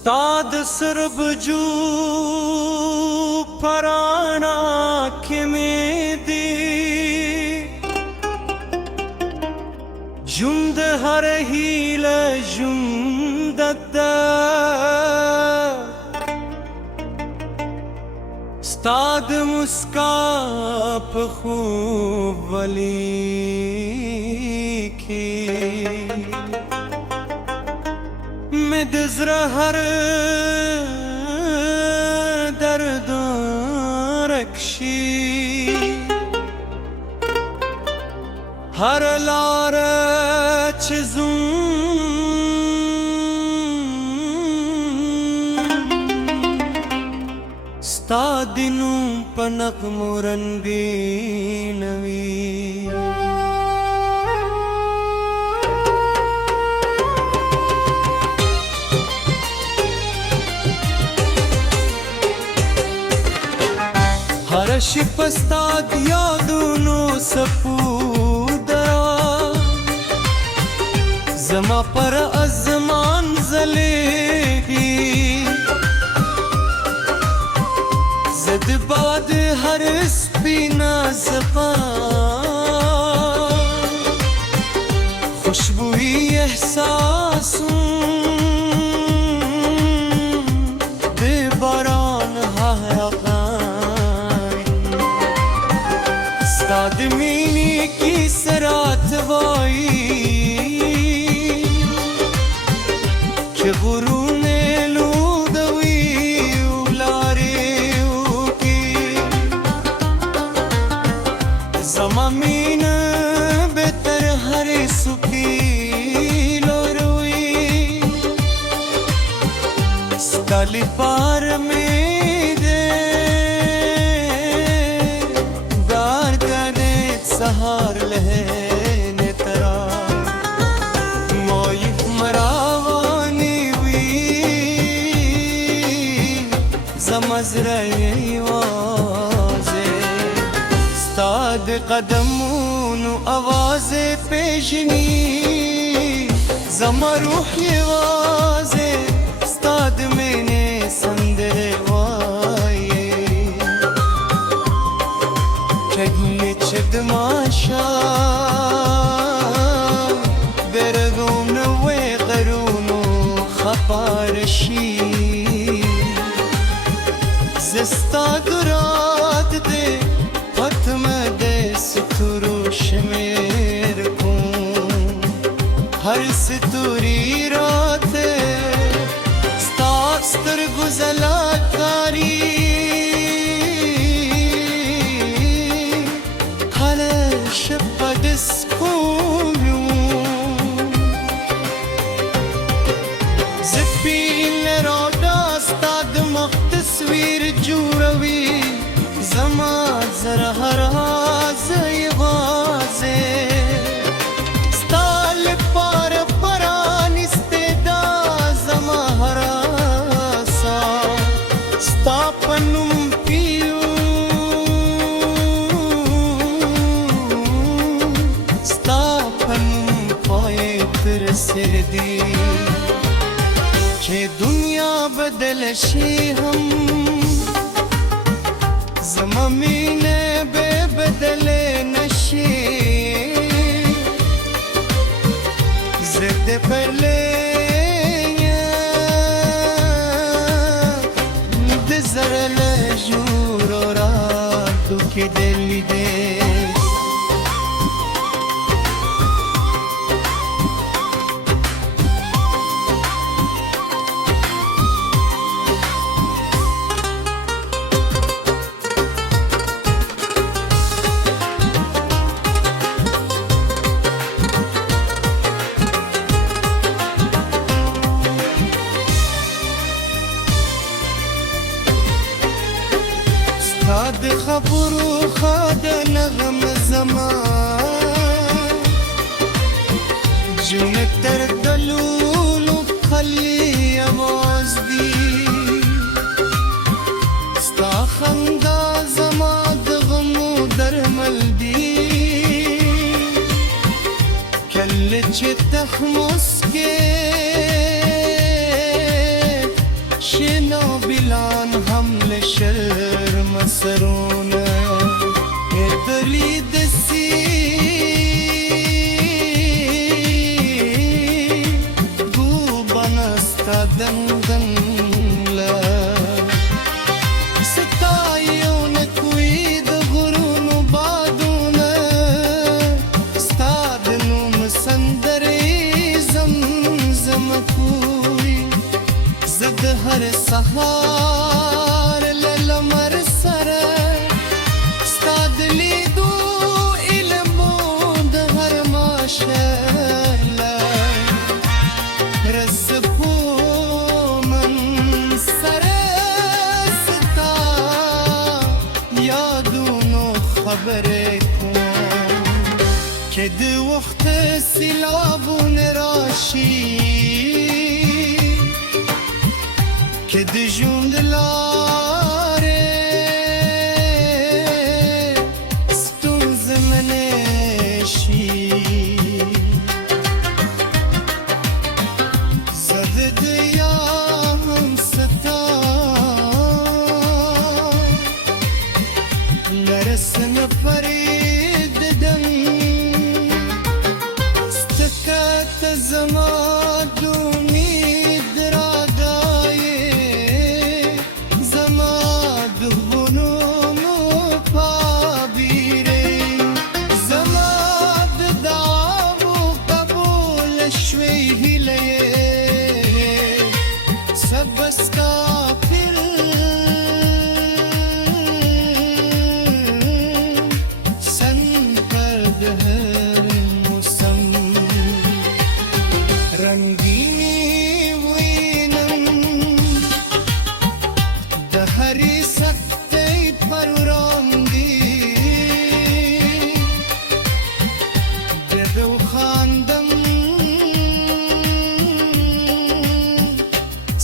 उस्ताद सरबजू पराना के में दी जुंद हर हील जुंदत उस्ताद मुस्काप खूब वली की मिदज़र हर दर्द रक्षी हर लार चिज़ूं स्तादिनू पनक मुरंदी नवी हर शिपस्ताद यादूनो सपूदा जमा पर अज़मान ज़लेगी ज़द बाद हर स्पीना ज़बा खुशबुई एहसासूं बेबारान आदमीनी की सरात वाई के गुरूने लूदवी उलारे की ज़मीन बेतर हर सुखी लोरुई स्ताली पार में सहार लहने तरा मोई मरावानी हुई समझ रहे आवाज़े स्ताद कदमूनु आवाज़े पेशनी जमा रूह आवाज़े स्ताद मैंने संदरे دماشا برغون وغرون خفارشي زستاقرات دي ختم دي ستورو شميركم هر ستوري رات ستاستر غزلاتاري شبه دسكوميو زفين لرادا استاد مختصوير جوروي زما زرهرها زي غازي ستال پار پران استدا زما هراسا ستاپنم سردی کہ دنیا بدل شی ہم زمین بے بدل نشی زد پہلے دزر لجور راتو کی دلی دے خاد خبرو خاد نغم زمان جونك تردلولو خلي آواز دی ستا خندا زما دغمو درمل دی کل چه تخمس کے بلان حمل شرم سرون اتلی دسی گو بنستا دندن لا ستایون کوی د غرونو بادونه ستاد نوم سندرې زمزم کوي زد هر سهار للمر سره ستاد لیدو علمو د هر ماشله رزقو من سره ستا یادونو خبرې کوم که د وخت سیلابونه راشي که د ژوند لارې ستونزمنې شي زه د ده یم ستا له رسم پرېږدم ستکه ته زما د امید راګا یې زما د غنومو پابیرې زما د دعاو قبول شوې هیله یې سبس کافر سن پر د هر موسم رنگینی وینم د هرې سختۍ پر وړاندې د ده وخاندم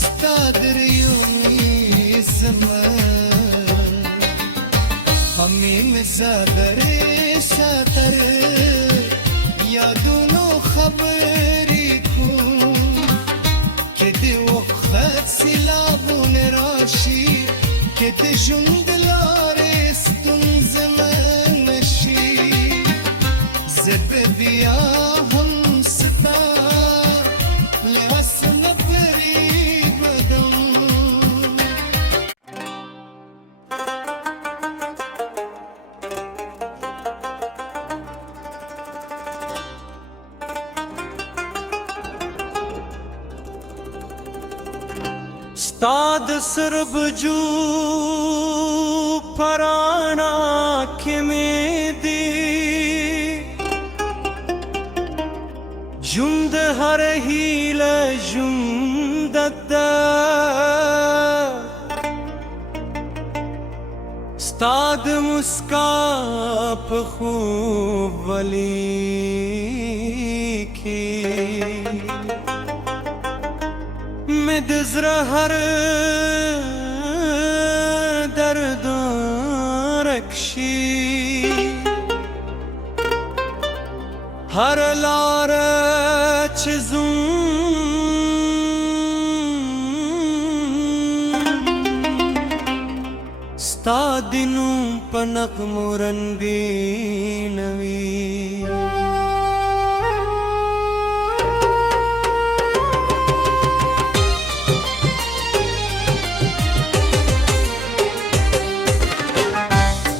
ستا د ریونې زمر همین زادرې ساتر یادونو خبرې کوم که د وخت سیلابونه راشي که د ژوند لارې ستونزمنه شي زه به بیا هم ستا له وصله پرېږدم ستا د سربجو پرانا کې مې دی ژوند هر هیله ژوندک ده ستا د مسکا په خوب ولیکي مې د زړه هر درد ورک شي هر لاره چې ځم ستا د نوم په نغمو رنګینوي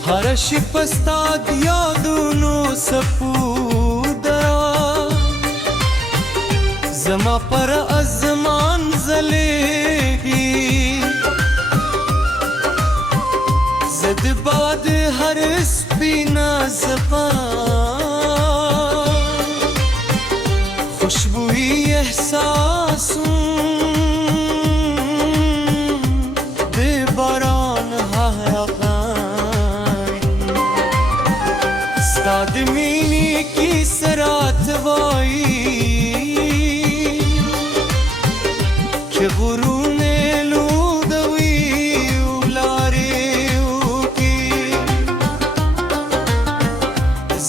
هر شپه ستا د یادونو سپوده زما پر ازمان ځلېږي زه د باد هر سپینه زبان خوشبویي احساسوم د باران هغه ستا د مینې کیسه راته وایي چې غرونه لودوي لارې وکړي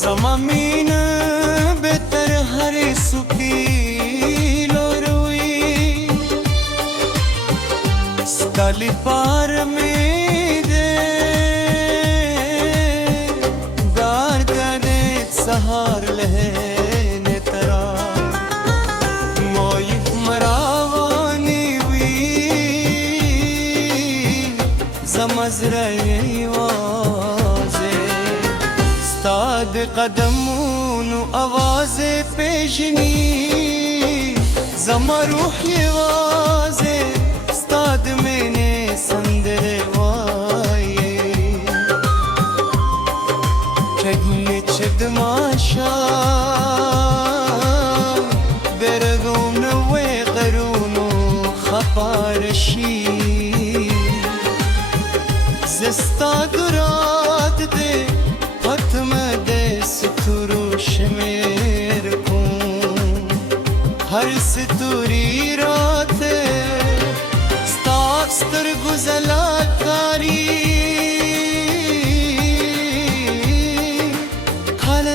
زما مینه به تر هرې څوکۍ لوروي ستا دی پار می ده دار دنت سهار لهن ترا مای مراوانی وی زمزرعی وازه ستاد قدمونو آواز پیشنی زما روح یوازه ستاد مینه سندره وایه چگونه چد ماشا برگون و قرونو خپارشی زستا درات ده حتم ده ستورو شمیر کن هر ستوری رات ستا سترگو زلاکاری حال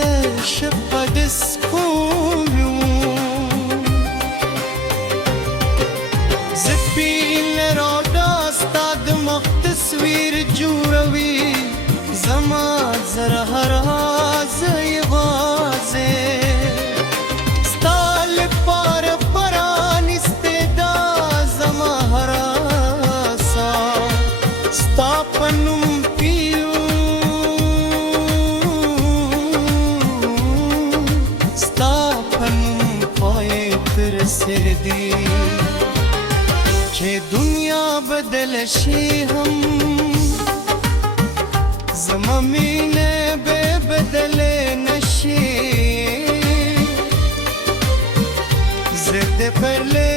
شب دسکویون زفیل را داستاد مخ تصویر جوروی زما زر هراز یوازه ستال پار پرانسته دا زما هراسا ستا پنم پیو ستا پنم پای تر سر دی چه دنیا بدل شي هم زما مینه به بدل نشي زد پرله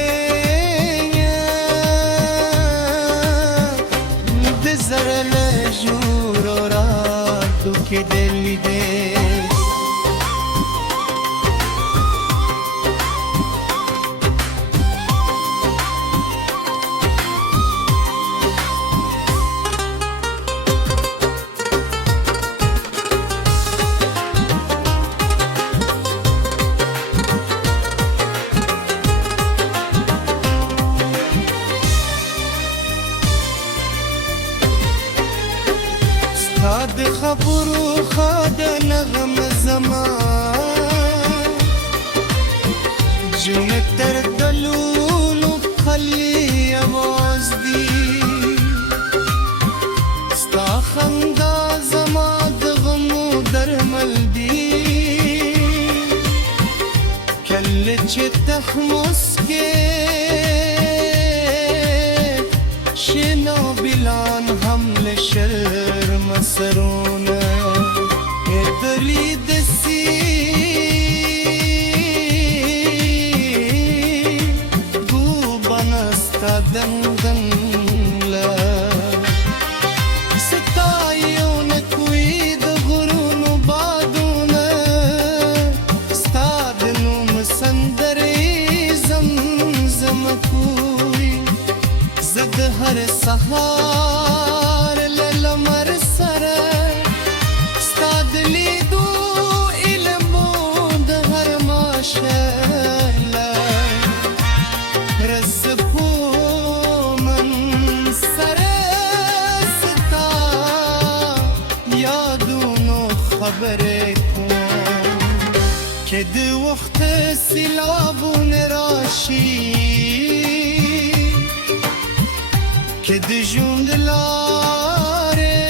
د زرل جور را تو کې دل دې خاد خبرو خاد نغم زمان جون تر دلولو خلی آواز دی ستا خندا زما دغمو درمل دی کل چه تخمس که شنو بلان حمل شرم سرونه اتلی دسی گو بنستا دندن لا ستایون کوی د غرونو بادونه ستاد نوم سندری زمزم کوی زد هر سهار للمر سره ستاد لیدو علمو د هر ماشله رزقو من سره ستا یادونو خبره کن که د وخت سیلابون راشي که د ژوند لارې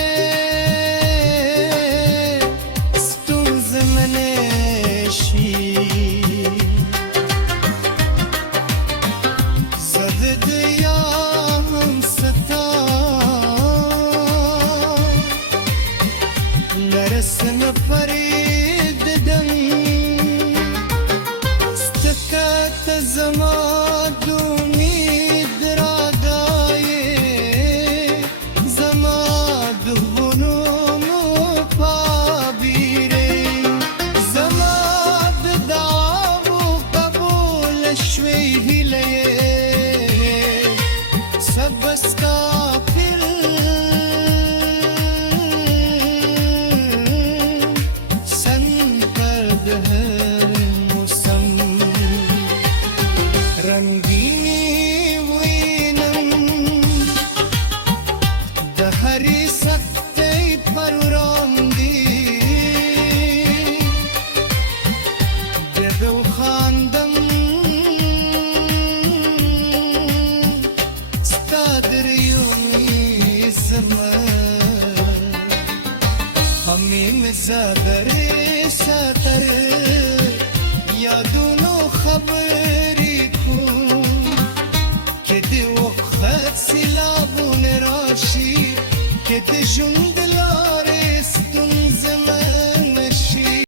ستونزمنې شي زه د دې یم ستا لرسم فریددم ستکه ته زما د امید رادایې یادونو خبرې کوم کې د وخت سیلابونه راشي کې د ژوند